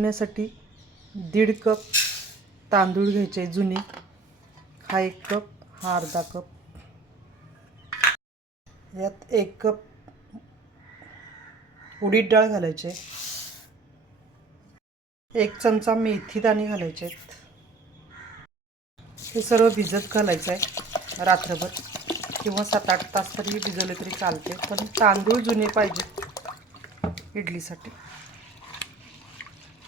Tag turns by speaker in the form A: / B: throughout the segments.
A: बनवण्यासाठी दीड कप तांदूळ घ्यायचे जुने. हा एक कप हा अर्धा कप. यात एक कप उडीद डाळ घालायचे. एक चमचा मेथी दाणे घालायचे. हे सर्व भिजत घालायचं आहे रात्रभर. किंवा सात आठ तास तरी भिजवले तरी चालते. पण तांदूळ जुने पाहिजे इडलीसाठी.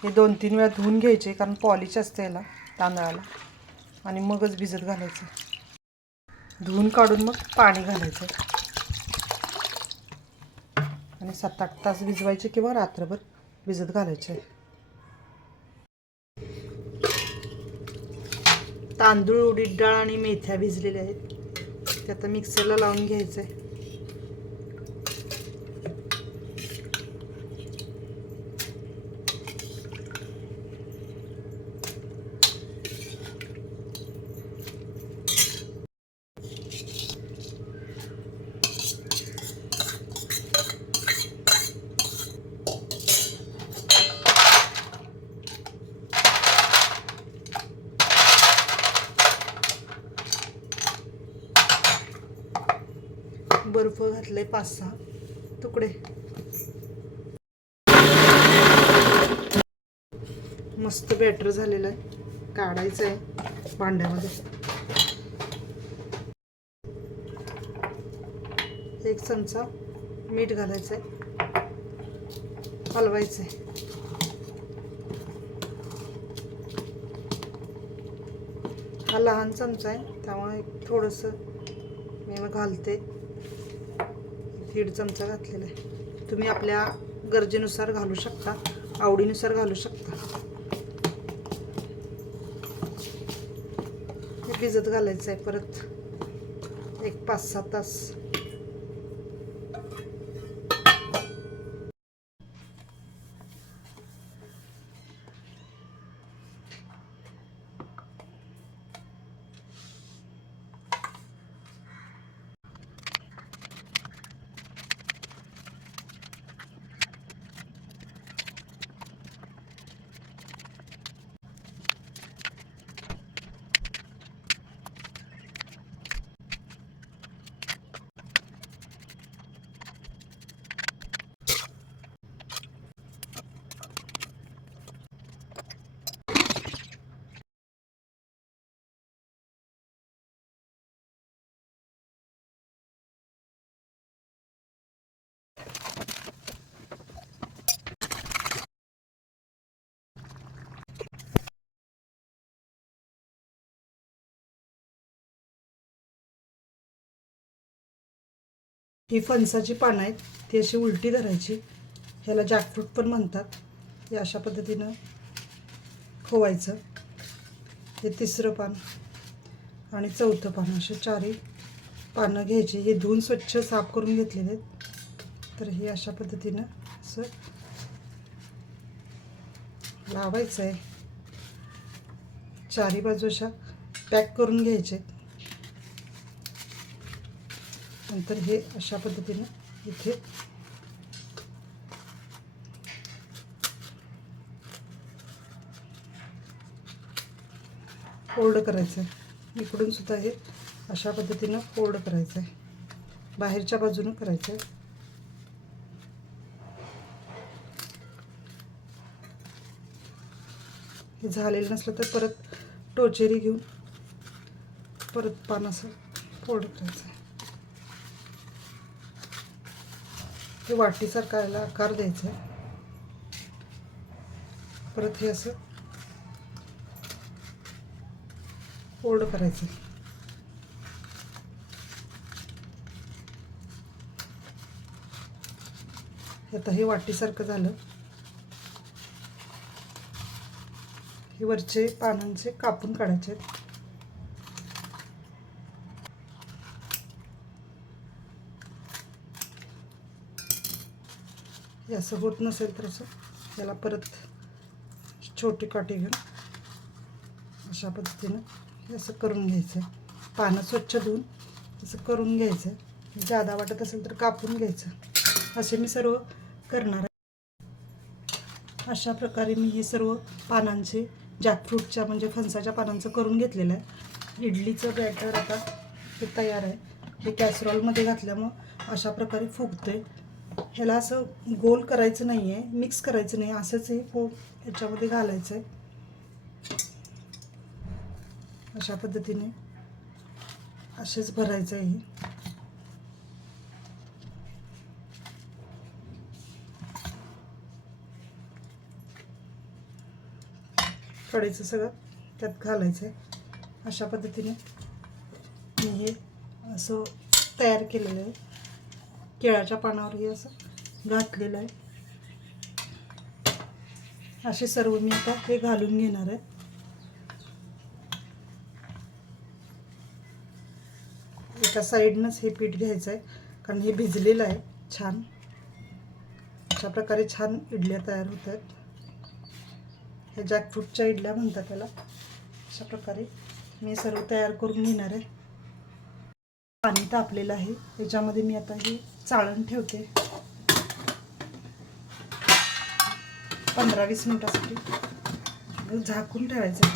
A: हे दोन तीन वेळा धुवून घ्यायचे कारण पॉलिश असते याला तांदळाला. आणि मगच भिजत घालायचं. धुवून काढून मग पाणी घालायचं. आणि सात आठ तास भिजवायचे किंवा रात्रभर भिजत घालायचे. तांदूळ उडीद डाळ आणि मेथ्या भिजलेल्या आहेत. ते आता मिक्सरला लावून घ्यायचं आहे बर्फ घातले पाच सहा. तुकडे. मस्त बॅटर झालेलं आहे. काढायचं आहे भांड्यामध्ये. एक चमचा मीठ घालायचं आहे हलवायचं आहे हा लहान चमचा आहे त्यामुळे थोडंसं मी मग घालते. दीड चमचा घातलेला आहे. तुम्ही आपल्या गरजेनुसार घालू शकता आवडीनुसार घालू शकता. हे भिजत घालायचं आहे परत एक पाच सहा तास. ही फणसाची पानं आहेत ती अशी उलटी धरायची. ह्याला जॅकफ्रूट पण म्हणतात. हे अशा पद्धतीनं खोवायचं. हे तिसरं पान आणि चौथं पान असे चारही पानं घ्यायची. हे धुवून स्वच्छ साफ करून घेतलेले आहेत. तर हे अशा पद्धतीनं असं लावायचं आहे चारी बाजू अशा पॅक करून घ्यायचे नंतर हे अशा पद्धतीनं इथे फोल्ड करायचं आहे इकडून सुद्धा हे अशा पद्धतीनं फोल्ड करायचं आहे बाहेरच्या बाजूनं करायचं आहे हे झालेलं नसलं तर परत टोचेरी घेऊन परत पान असं फोल्ड करायचं आहे हे वाटीसारखायला आकार द्यायचा आहे परत हे असं फोल्ड करायचं. आता हे वाटीसारखं झालं. हे वरचे पानांचे कापून काढायचे आहेत. हे असं होत नसेल तर असं याला परत छोटी काठी घेऊन अशा पद्धतीनं हे असं करून घ्यायचं. आहे पानं स्वच्छ धुवून असं करून घ्यायचं. आहे जादा वाटत असेल तर कापून घ्यायचं. असे मी सर्व करणार आहे. अशा प्रकारे मी हे सर्व पानांचे जॅकफ्रूटच्या म्हणजे फणसाच्या पानांचं करून घेतलेलं आहे. इडलीचं बॅटर आता हे तयार आहे. हे कॅसरॉलमध्ये घातल्यामुळं अशा प्रकारे फुगतं आहे ह्याला असं गोल करायचं नाही आहे मिक्स करायचं नाही असंच हे फो ह्याच्यामध्ये घालायचं आहे अशा पद्धतीने असेच भरायचं आहे कडेचं सगळं त्यात घालायचं आहे अशा पद्धतीने मी हे असं तयार केलेलं आहे. केळाच्या पानावर हे असं घातलेलं आहे. असे सर्व मी आता हे घालून घेणार आहे. एका साईडनंच हे पीठ घ्यायचं आहे कारण हे भिजलेलं आहे छान. अशा प्रकारे छान इडल्या तयार होत आहेत. हे जॅकफ्रूटच्या इडल्या म्हणतात त्याला. अशा प्रकारे मी सर्व तयार करून घेणार आहे. पाणी तापलेलं आहे. त्याच्यामध्ये मी आता हे चाळण ठेवते. पंधरा वीस मिनिटासाठी. मग झाकून ठेवायचं.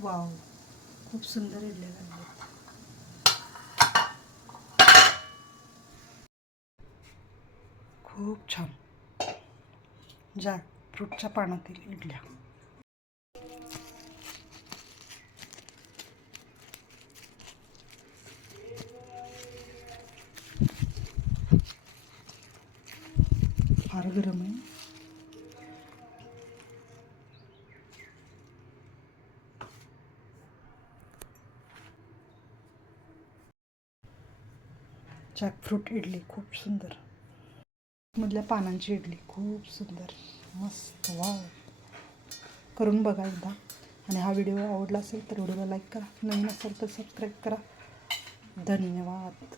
A: वाव खूप सुंदर इडले लागले खूप छान. जॅकफ्रूटच्या पानातील इडल्या. गरम आहे. जॅकफ्रूट इडली खूप सुंदर. मधल्या पानांची इडली खूप सुंदर. मस्त वा करून बघा एकदा. आणि हा व्हिडिओ आवडला असेल तर व्हिडिओला लाईक करा. नवीन असेल तर सबस्क्राईब करा. धन्यवाद.